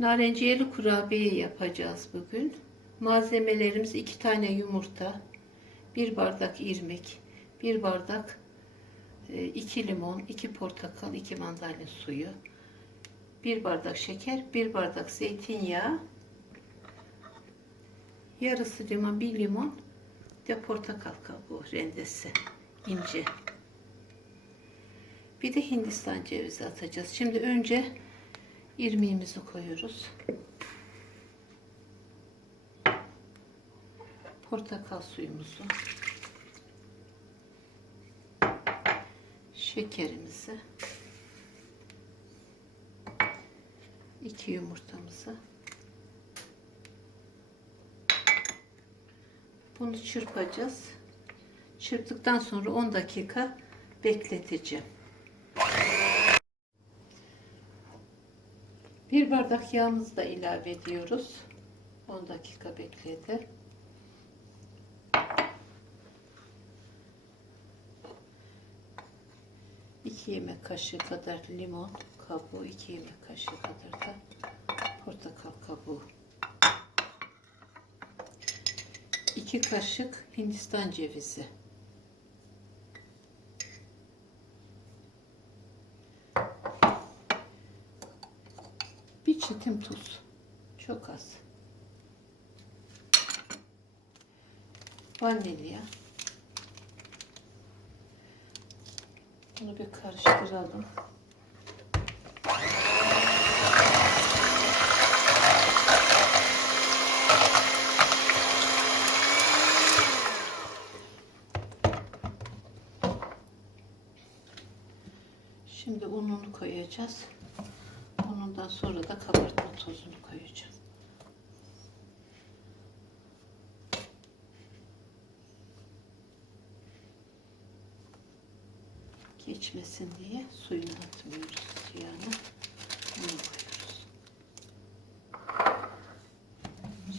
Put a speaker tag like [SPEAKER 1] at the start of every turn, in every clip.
[SPEAKER 1] Narenciyeli kurabiye yapacağız bugün. Malzemelerimiz iki tane yumurta, bir bardak irmik, bir bardak e, iki limon, iki portakal, iki mandalina suyu, bir bardak şeker, bir bardak zeytinyağı, yarısı limon, bir limon, bir de portakal kabuğu rendesi, ince. Bir de Hindistan cevizi atacağız. Şimdi önce irmiğimizi koyuyoruz. Portakal suyumuzu. Şekerimizi. iki yumurtamızı. Bunu çırpacağız. Çırptıktan sonra 10 dakika bekleteceğim. Bir bardak yağımızı da ilave ediyoruz. 10 dakika bekledi. İki yemek kaşığı kadar limon kabuğu, iki yemek kaşığı kadar da portakal kabuğu. 2 kaşık Hindistan cevizi. Çetim tuz. Çok az. Vanilya. Bunu bir karıştıralım. Şimdi ununu koyacağız. Ondan sonra da kabartma tozunu koyacağım. Geçmesin diye suyunu atmıyoruz yağını. Onu koyuyoruz.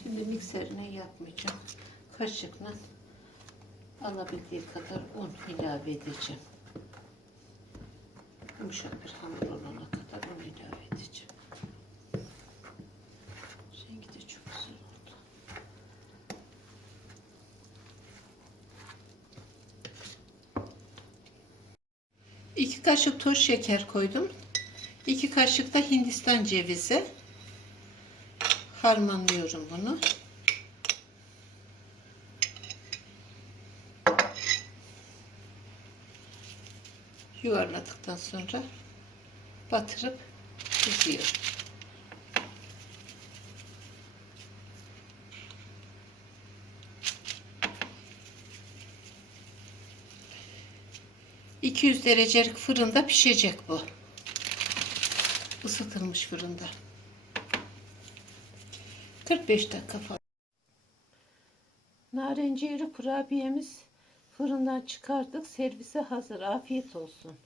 [SPEAKER 1] Şimdi mikserine yapmayacağım. Kaşıkla alabildiği kadar un ilave edeceğim. Yumuşak bir hamur olana kadar un ilave edeceğim. 2 kaşık toz şeker koydum. 2 kaşık da Hindistan cevizi. Harmanlıyorum bunu. Yuvarladıktan sonra batırıp diziyorum. ...200 derecelik fırında pişecek bu. Isıtılmış fırında. 45 dakika falan. Narenciyeli kurabiyemiz fırından çıkardık. Servise hazır. Afiyet olsun.